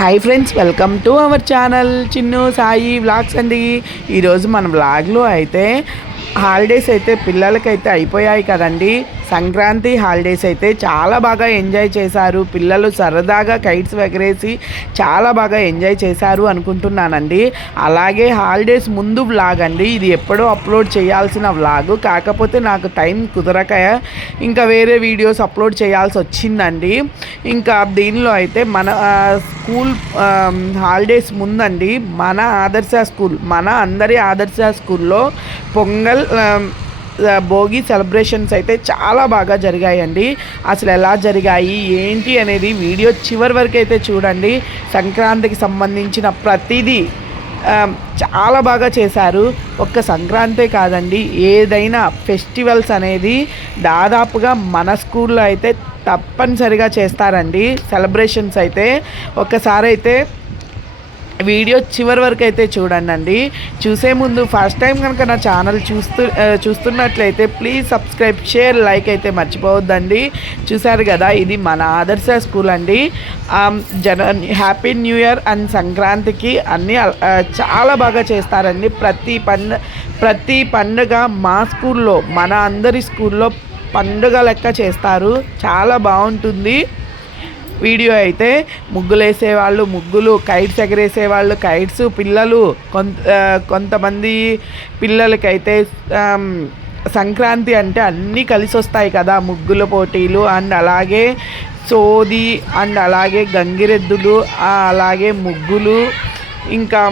Hi friends, welcome to our channel Chinnu Sai vlogs అండి. ఈరోజు మన వ్లాగ్లో అయితే హాలిడేస్ అయితే పిల్లలకైతే అయిపోయాయి కదండి. సంక్రాంతి హాలిడేస్ అయితే చాలా బాగా ఎంజాయ్ చేశారు పిల్లలు. సరదాగా కైట్స్ ఎగరేసి చాలా బాగా ఎంజాయ్ చేశారు అనుకుంటున్నానండి. అలాగే హాలిడేస్ ముందు వ్లాగ్ అండి, ఇది ఎప్పుడో అప్లోడ్ చేయాల్సిన వ్లాగ్, కాకపోతే నాకు టైం కుదరక ఇంకా వేరే వీడియోస్ అప్లోడ్ చేయాల్సి వచ్చిందండి. ఇంకా దీనిలో అయితే మన స్కూల్ హాలిడేస్ ముందండి మన ఆదర్శ స్కూల్, మన అందరి ఆదర్శ స్కూల్లో పొంగల్ భోగి సెలబ్రేషన్స్ అయితే చాలా బాగా జరిగాయండి. అసలు ఎలా జరిగాయి ఏంటి అనేది వీడియో చివరి వరకు అయితే చూడండి. సంక్రాంతికి సంబంధించిన ప్రతిదీ చాలా బాగా చేశారు. ఒక్క సంక్రాంతే కాదండి, ఏదైనా ఫెస్టివల్స్ అనేది దాదాపుగా మన స్కూల్లో అయితే తప్పనిసరిగా చేస్తారండి. సెలబ్రేషన్స్ అయితే ఒక్కసారి అయితే వీడియో చివరి వరకు అయితే చూడండి. చూసే ముందు ఫస్ట్ టైం కనుక నా ఛానల్ చూస్తున్నట్లయితే ప్లీజ్ సబ్స్క్రైబ్, షేర్, లైక్ అయితే మర్చిపోవద్దండి. చూశారు కదా, ఇది మన ఆదర్శ స్కూల్ అండి. హ్యాపీ న్యూ ఇయర్ అండ్ సంక్రాంతికి అన్నీ చాలా బాగా చేస్తారండి. ప్రతి పండుగ మా స్కూల్లో, మన అందరి స్కూల్లో పండుగ లెక్క చేస్తారు. చాలా బాగుంటుంది. వీడియో అయితే ముగ్గులు వేసేవాళ్ళు ముగ్గులు, కైట్స్ ఎగరేసేవాళ్ళు కైట్స్, పిల్లలు కొంతమంది పిల్లలకైతే సంక్రాంతి అంటే అన్నీ కలిసి వస్తాయి కదా, ముగ్గుల పోటీలు అండ్ అలాగే సోది అండ్ అలాగే గంగిరెద్దులు, అలాగే ముగ్గులు, ఇంకా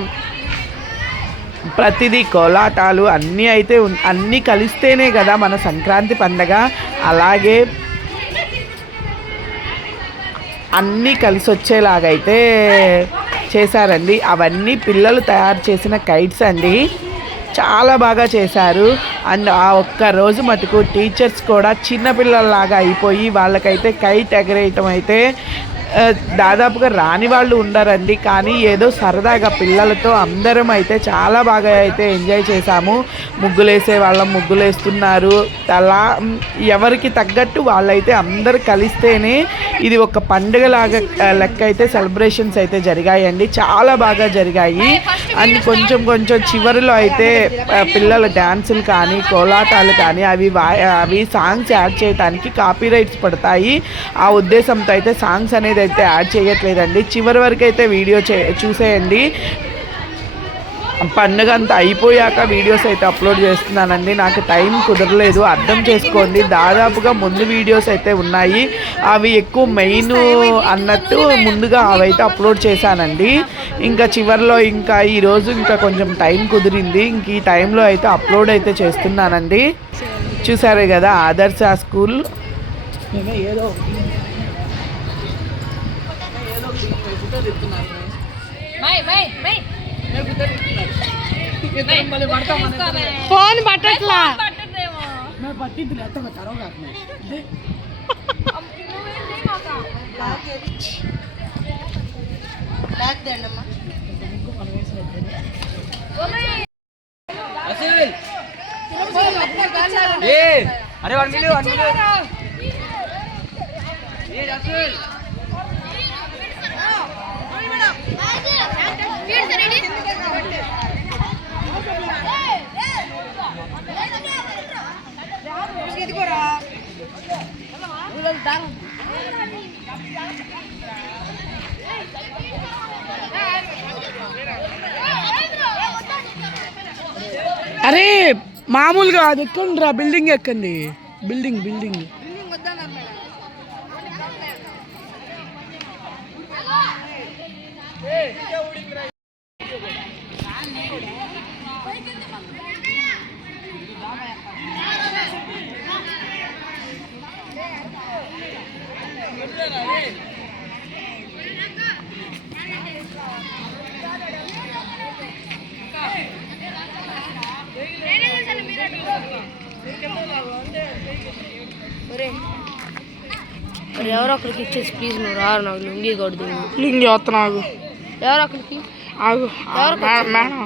ప్రతిదీ కోలాటాలు అన్నీ అయితే అన్నీ కలిస్తేనే కదా మన సంక్రాంతి పండగ. అలాగే అన్నీ కలిసి వచ్చేలాగైతే చేశారండి. అవన్నీ పిల్లలు తయారు చేసిన కైట్స్ అండి, చాలా బాగా చేశారు. అండ్ ఆ ఒక్క రోజు మటుకు టీచర్స్ కూడా చిన్నపిల్లల్లాగా అయిపోయి వాళ్ళకైతే కైట్ ఎగరేయటం అయితే దాదాపుగా రాని వాళ్ళు ఉండరండి. కానీ ఏదో సరదాగా పిల్లలతో అందరం అయితే చాలా బాగా అయితే ఎంజాయ్ చేశాము. ముగ్గులు వేసే వాళ్ళం ముగ్గులు వేస్తున్నారు. అలా ఎవరికి తగ్గట్టు వాళ్ళైతే అందరు కలిస్తేనే ఇది ఒక పండుగలాగా లెక్క అయితే సెలబ్రేషన్స్ అయితే జరిగాయండి. చాలా బాగా జరిగాయి. అండ్ కొంచెం చివరిలో అయితే పిల్లల డ్యాన్సులు కానీ కోలాటాలు కానీ అవి సాంగ్స్ యాడ్ చేయడానికి కాపీరైట్స్ పడతాయి. ఆ ఉద్దేశంతో అయితే సాంగ్స్ అనేది అయితే యాడ్ చేయట్లేదండి. చివరి వరకు అయితే వీడియో చూసేయండి. పండుగ అంతా అయిపోయాక వీడియోస్ అయితే అప్లోడ్ చేస్తున్నానండి. నాకు టైం కుదరలేదు, అర్థం చేసుకోండి. దాదాపుగా ముందు వీడియోస్ అయితే ఉన్నాయి, అవి ఎక్కువ మెయిన్ అన్నట్టు ముందుగా అవైతే అప్లోడ్ చేశానండి. ఇంకా చివరిలో ఇంకా ఈరోజు ఇంకా కొంచెం టైం కుదిరింది, ఇంక ఈ టైంలో అయితే అప్లోడ్ అయితే చేస్తున్నానండి. చూసారు కదా ఆదర్శ స్కూల్. ఫోన్ పట్టట్లా అరే వన్ మినిట్ అరే మామూలుగా అది ఎక్కండి రా, బిల్డింగ్ ఎక్కండి, బిల్డింగ్ ఎవరో ఒకరికి ఇచ్చేసి ప్లీజ్ నువ్వు రారు, నాకు లుంగి కొడుతు లుంగి వస్తా. నాకు ఎవరో ఒకరికి madam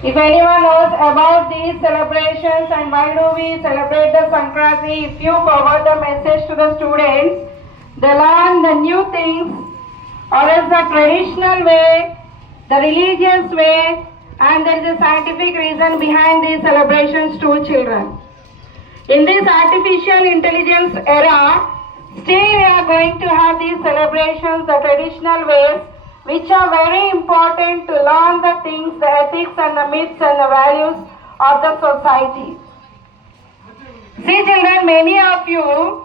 If anyone knows about these celebrations and why do we celebrate the Sankranti, if you forward the message to the students, they learn the new things or else the traditional way, the religious way, and there is a scientific reason behind these celebrations to children. In this artificial intelligence era, still we are going to have these celebrations, the traditional ways, which are very important to learn the things, the ethics and the myths and the values of the society. See children, many of you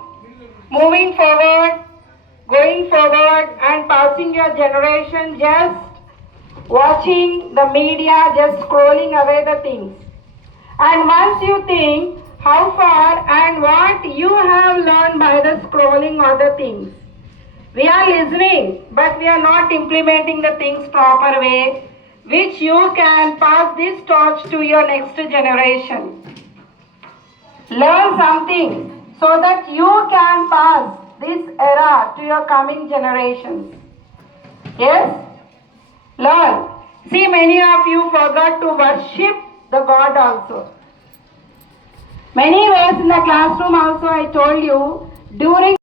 moving forward, going forward and passing your generation just watching the media, just scrolling away the things. And once you think how far and what you have learned by the scrolling or the things. We are listening, but we are not implementing the things proper way, which you can pass this torch to your next generation. Learn something so that you can pass this era to your coming generations. Yes? Learn. See, many of you forgot to worship the God also. Many ways in the classroom also I told you, during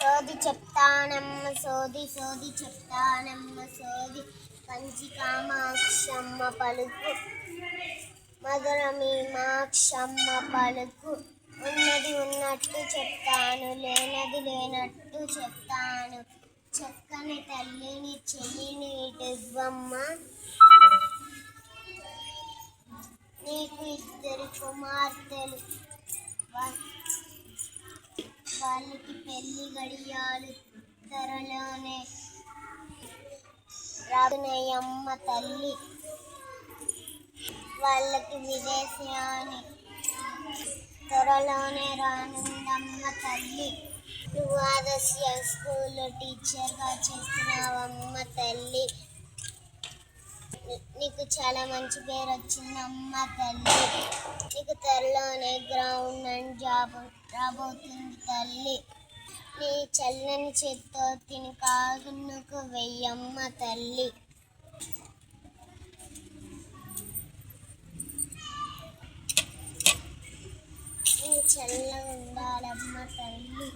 సోది చెప్తానమ్మ సోది సోది చెప్తానమ్మ సోది కంచి కామాక్షమ్మ పలుకు మధుర మీమాక్షమ్మ పలుకు ఉన్నది ఉన్నట్టు చెప్తాను లేనది లేనట్టు చెప్తాను చక్కని తల్లిని చెల్లిని ఇవ్వమ్మ నీకు ఇద్దరు కుమార్తెలు వాళ్ళకి పెళ్లి గడియాలు త్వరలోనే రాదునయ్యమ్మ తల్లి వాళ్ళకి విదేశయాని త్వరలోనే రానుందమ్మ తల్లి నువ్వు ఆదర్శ స్కూల్లో టీచర్గా చేస్తున్నావమ్మ తల్లి నీకు చాలా మంచి పేరు వచ్చిందమ్మ తల్లి నీకు త్వరలోనే గ్రౌండ్ అండ్ జాబ్ రాబోతుంది తల్లి నీ చల్లని చేత్తో తిని కానుకు వెయ్యమ్మ తల్లి నీ చల్లగా ఉండాలమ్మ తల్లి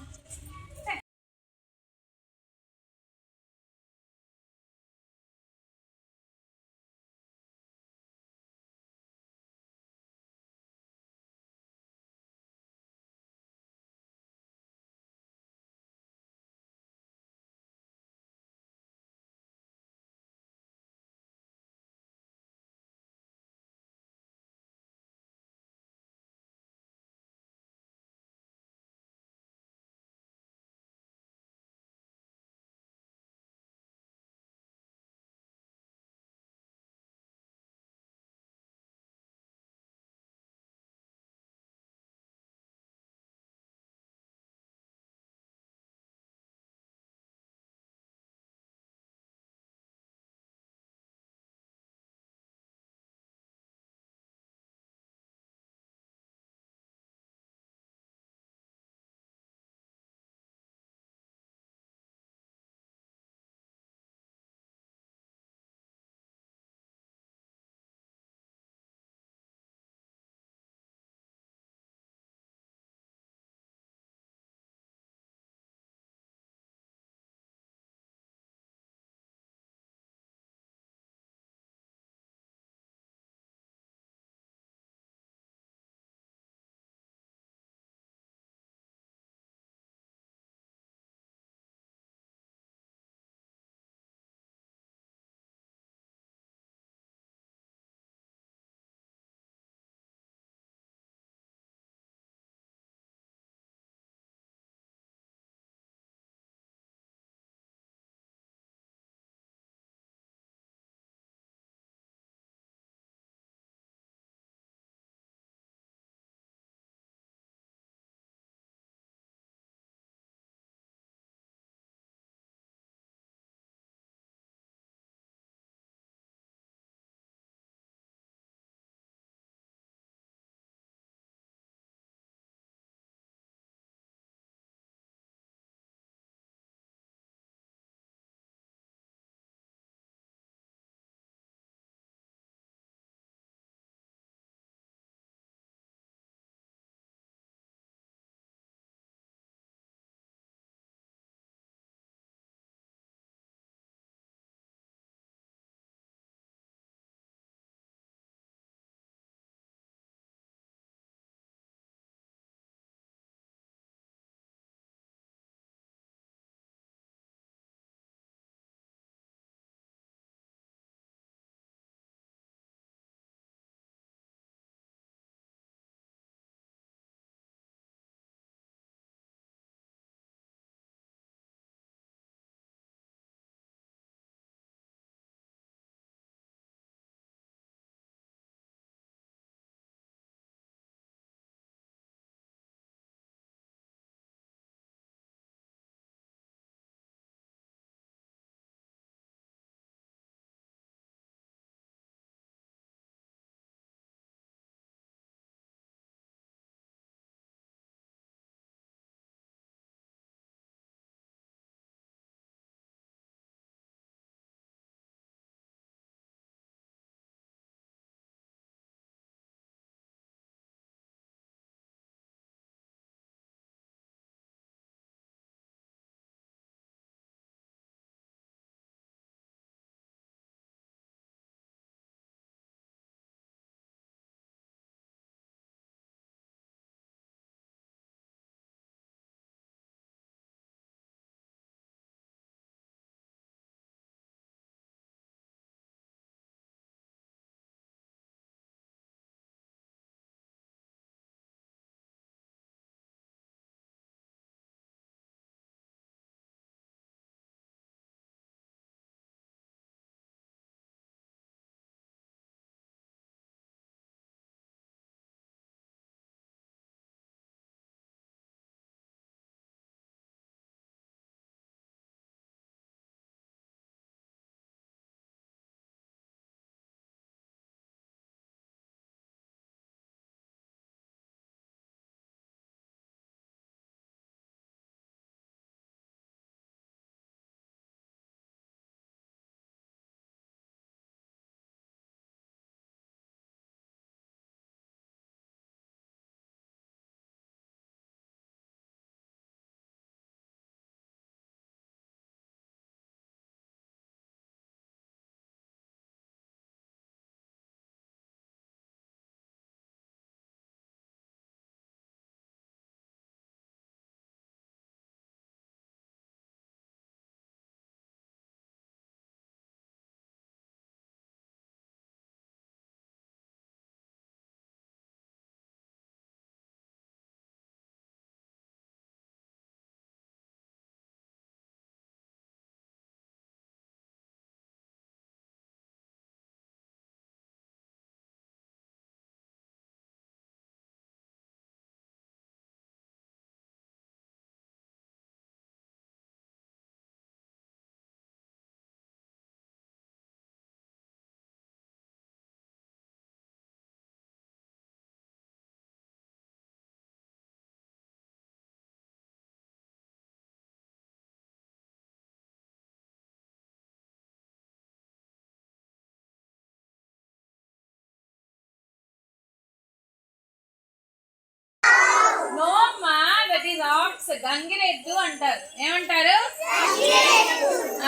వస్తాయి, గంగిరెద్దు అంటారు. ఏమంటారు?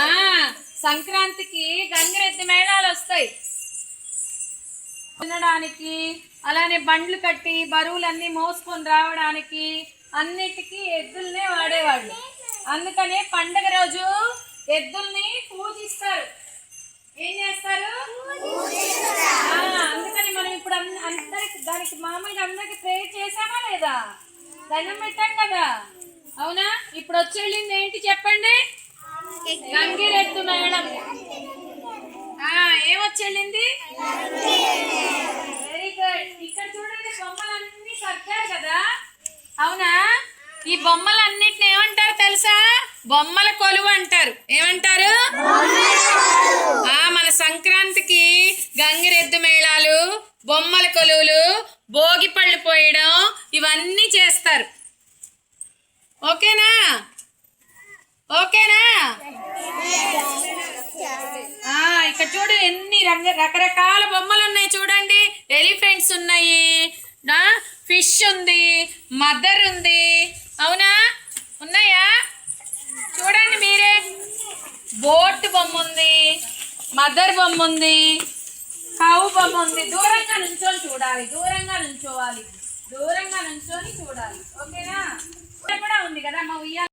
ఆ సంక్రాంతికి గంగిరెద్దు మేళాలు వస్తాయి తినడానికి, అలానే బండ్లు కట్టి బరువులన్నీ మోసుకొని రావడానికి అన్నిటికీ ఎద్దుల్నే వాడేవాళ్ళు. అందుకనే పండగ రోజు ఎద్దుల్ని పూజిస్తారు. ఏం చేస్తారు? అందుకని మనం ఇప్పుడు అందరికి దానికి మామూలుగా అందరికి ప్రేయర్ చేసామా లేదా? దండం పెట్టాం కదా, అవునా? ఇప్పుడు వచ్చి వెళ్ళింది ఏంటి చెప్పండి? గంగిరెద్దు మేళం. ఏమొచ్చి వెళ్ళింది? Very good. ఇక్కడ చూడండి, బొమ్మలన్నీ కట్టారు కదా, అవునా? ఈ బొమ్మలన్నిటిని ఏమంటారు తెలుసా? బొమ్మల కొలువు అంటారు. ఏమంటారు? మన సంక్రాంతికి గంగిరెద్దు మేళాలు, బొమ్మల కొలువులు, భోగి పళ్ళు పోయడం ఇవన్నీ చేస్తారు. ఓకేనా? ఓకేనా? ఇక్కడ చూడు ఎన్ని రకరకాల బొమ్మలు ఉన్నాయి చూడండి. ఎలిఫెంట్స్ ఉన్నాయి, ఫిష్ ఉంది, మదర్ ఉంది, అవునా? ఉన్నాయా? చూడండి మీరే. బోట్ బొమ్మ ఉంది, మదర్ బొమ్మ ఉంది, కౌ బొమ్మ ఉంది. దూరంగా నుంచొని చూడాలి, దూరంగా నుంచోవాలి, దూరంగా నుంచొని చూడాలి. ఓకేనా? కూడా ఉంది కదా మా ఉయ్యాల